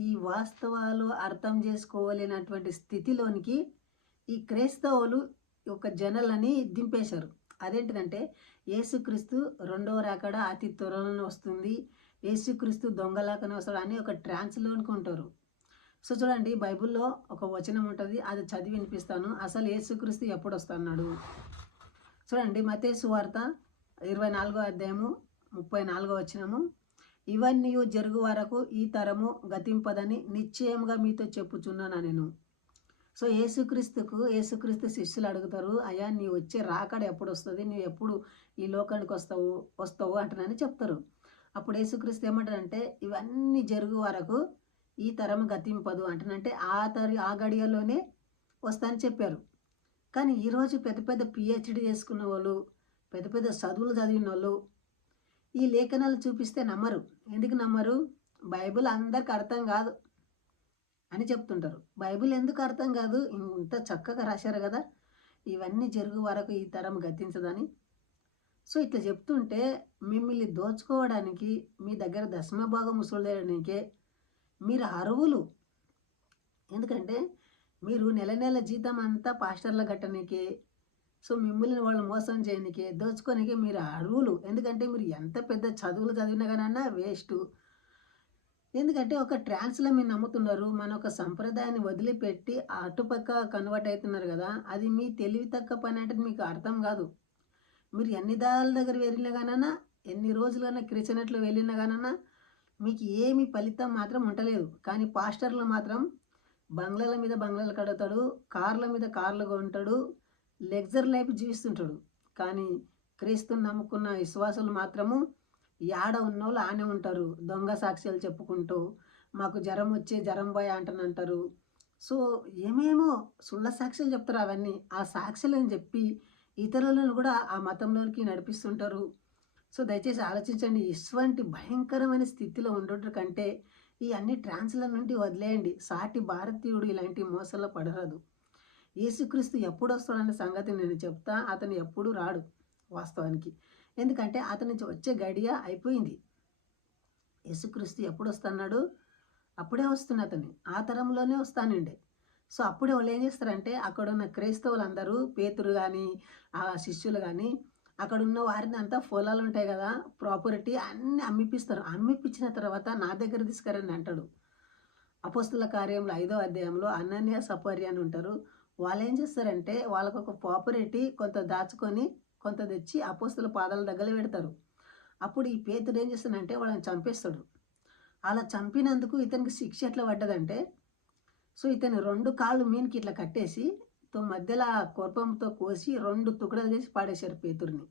ఈ వాస్తవాలు అర్థం చేసుకోలేనటువంటి స్థితిలోనికి ఈ క్రైస్తవులు ఒక జనాలని దింపేశారు. అదేంటిదంటే యేసుక్రీస్తు రెండవ రాకడ అతి త్వరలోనే వస్తుంది. యేసుక్రీస్తు దొంగలాగానే వస్తాడు అని ఒక ట్రాన్స్‌లోనికి ఉంటారు. సో చూడండి, బైబిల్‌లో ఒక వచనం ఉంటది. అది చదివి వినిపిస్తాను. అసలు యేసుక్రీస్తు ఎప్పుడొస్తన్నాడు? చూడండి, మత్తయి సువార్త 24వ అధ్యాయము 34వ వచనము. ఇవన్నీయు జరుగు వరకు ఈ తరము గతింపదని నిశ్చయముగా మీతో చెప్పుచున్నాను నేను. సో యేసుక్రీస్తు శిష్యులు అడుగుతారు, అయ్యా నీ వచ్చే రాకడ ఎప్పుడు వస్తుంది, నువ్వు ఎప్పుడు ఈ లోకానికి వస్తావు అంటున్నాని చెప్తారు. అప్పుడు యేసుక్రీస్తు ఏమంటారంటే, ఇవన్నీ జరుగు వరకు ఈ తరం గతింపదు అంటున్నంటే ఆ గడియలోనే వస్తా అని చెప్పారు. కానీ ఈరోజు పెద్ద పెద్ద పిహెచ్డి చేసుకున్న వాళ్ళు, పెద్ద పెద్ద చదువులు చదివిన వాళ్ళు ఈ లేఖనాలు చూపిస్తే నమ్మరు. ఎందుకు నమ్మరు? బైబిల్ అందరికి అర్థం కాదు అని చెప్తుంటారు. బైబిల్ ఎందుకు అర్థం కాదు? ఇంత చక్కగా రాశారు కదా, ఇవన్నీ జరుగు వరకు ఈ తరం గతించదని. సో ఇట్లా చెప్తుంటే మిమ్మల్ని దోచుకోవడానికి, మీ దగ్గర దశమ భాగం వసూలు మీరు అర్హులు. ఎందుకంటే మీరు నెల నెల జీతం అంతా పాస్టర్ల కట్టనీకే, సో మిమ్మల్ని వాళ్ళు మోసం చేయనికే, దోచుకోనికే మీరు అర్హులు. ఎందుకంటే మీరు ఎంత పెద్ద చదువులు చదివినా కానీ వేస్టు. ఎందుకంటే ఒక ట్రాన్స్లో మీరు నమ్ముతున్నారు. మన ఒక సంప్రదాయాన్ని వదిలిపెట్టి అటుపక్క కన్వర్ట్ అవుతున్నారు కదా, అది మీ తెలివి తక్కువ పని అంటే మీకు అర్థం కాదు. మీరు ఎన్ని దాల దగ్గర వెళ్ళినా కానన్నా, ఎన్ని రోజులైనా క్రిస్టియన్లో వెళ్ళినా కానన్నా మీకు ఏమి ఫలితం మాత్రం ఉండలేదు. కానీ పాస్టర్లు మాత్రం బంగ్లాల మీద బంగ్లాలు కడతాడు, కార్ల మీద కార్లు కొంటాడు, లగ్జరీ లైఫ్ జీవిస్తుంటాడు. కానీ క్రీస్తుని నమ్ముకున్న విశ్వాసులు మాత్రము యాడ ఉన్నోళ్ళు ఆనే ఉంటారు. దొంగ సాక్ష్యాలు చెప్పుకుంటూ మాకు జ్వరం పోయా అంటారు. సో ఏమేమో సుళ్ళ సాక్ష్యాలు చెప్తారు. అవన్నీ ఆ సాక్ష్యాలని చెప్పి ఇతరులను కూడా ఆ మతంలోనికి నడిపిస్తుంటారు. సో దయచేసి ఆలోచించండి. ఇటువంటి భయంకరమైన స్థితిలో ఉండటం కంటే ఈ అన్ని ట్రాన్స్ల నుండి వదిలేయండి. సాటి భారతీయుడు ఇలాంటి మోసాల్లో పడరాదు. యేసుక్రీస్తు ఎప్పుడు వస్తాడనే సంగతి నేను చెప్తా. అతను ఎప్పుడు రాడు వాస్తవానికి. ఎందుకంటే అతని నుంచి వచ్చే గడియ అయిపోయింది. యేసుక్రీస్తు ఎప్పుడు వస్తున్నాడు? అప్పుడే వస్తున్న అతన్ని ఆ తరంలోనే వస్తానండి. సో అప్పుడే వాళ్ళు ఏం చేస్తారంటే, అక్కడ ఉన్న క్రైస్తవులందరూ, పేతురు కానీ ఆ శిష్యులు కానీ, అక్కడ ఉన్న వారిని అంతా పొలాలు ఉంటాయి కదా, ప్రాపర్టీ అన్నీ అమ్మిపిస్తారు. అమ్మిపించిన తర్వాత నా దగ్గర తీసుకురండి అంటాడు. అపోస్తుల కార్యంలో 5వ అధ్యాయంలో అననీయ సఫర్య అని ఉంటారు. వాళ్ళు ఏం చేస్తారంటే, వాళ్ళకు ఒక ప్రాపర్టీ కొంత దాచుకొని కొంత తెచ్చి అపోస్తుల పాదాల దగ్గర పెడతారు. అప్పుడు ఈ పేతురు ఏం చేస్తాడంటే వాళ్ళని చంపేస్తాడు. అలా చంపినందుకు ఇతనికి శిక్ష ఎట్లా పడ్డదంటే, సో ఇతను 2 కాళ్ళు మీనికి ఇట్లా కట్టేసి మధ్యలో కోపంతో కోసి 2 తుకడలు చేసి పాడేశారు పేతుర్ని.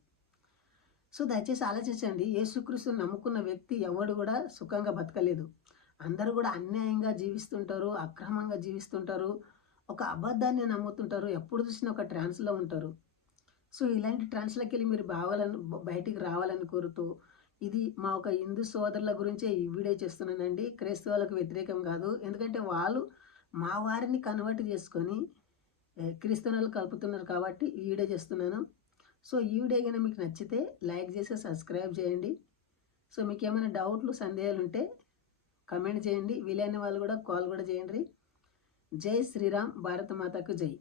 సో దయచేసి ఆలోచించండి. యేసుక్రీస్తుని నమ్ముకున్న వ్యక్తి ఎవడు కూడా సుఖంగా బతకలేదు. అందరూ కూడా అన్యాయంగా జీవిస్తుంటారు, అక్రమంగా జీవిస్తుంటారు, ఒక అబద్ధాన్ని నమ్ముతుంటారు, ఎప్పుడు చూసినా ఒక ట్రాన్స్లో ఉంటారు. సో ఇలాంటి ట్రాన్స్లోకి వెళ్ళి మీరు బయటికి రావాలని కోరుతూ, ఇది మా ఒక హిందూ సోదరుల గురించే ఈ వీడియో చేస్తున్నానండి. క్రైస్తవులకు వ్యతిరేకం కాదు. ఎందుకంటే వాళ్ళు మా వారిని కన్వర్ట్ చేసుకొని క్రిస్టియన్లు కలుపుతున్నారు కాబట్టి ఈ వీడియో చేస్తున్నాను. సో ఈ వీడియో కనుక మీకు నచ్చితే లైక్ చేసి సబ్స్క్రైబ్ చేయండి. సో మీకు ఏమైనా డౌట్లు, సందేహాలు ఉంటే కమెంట్ చేయండి. వీలైన వాళ్ళు కూడా కాల్ కూడా చేయండి. జై శ్రీరామ్, భారత మాతకు జై.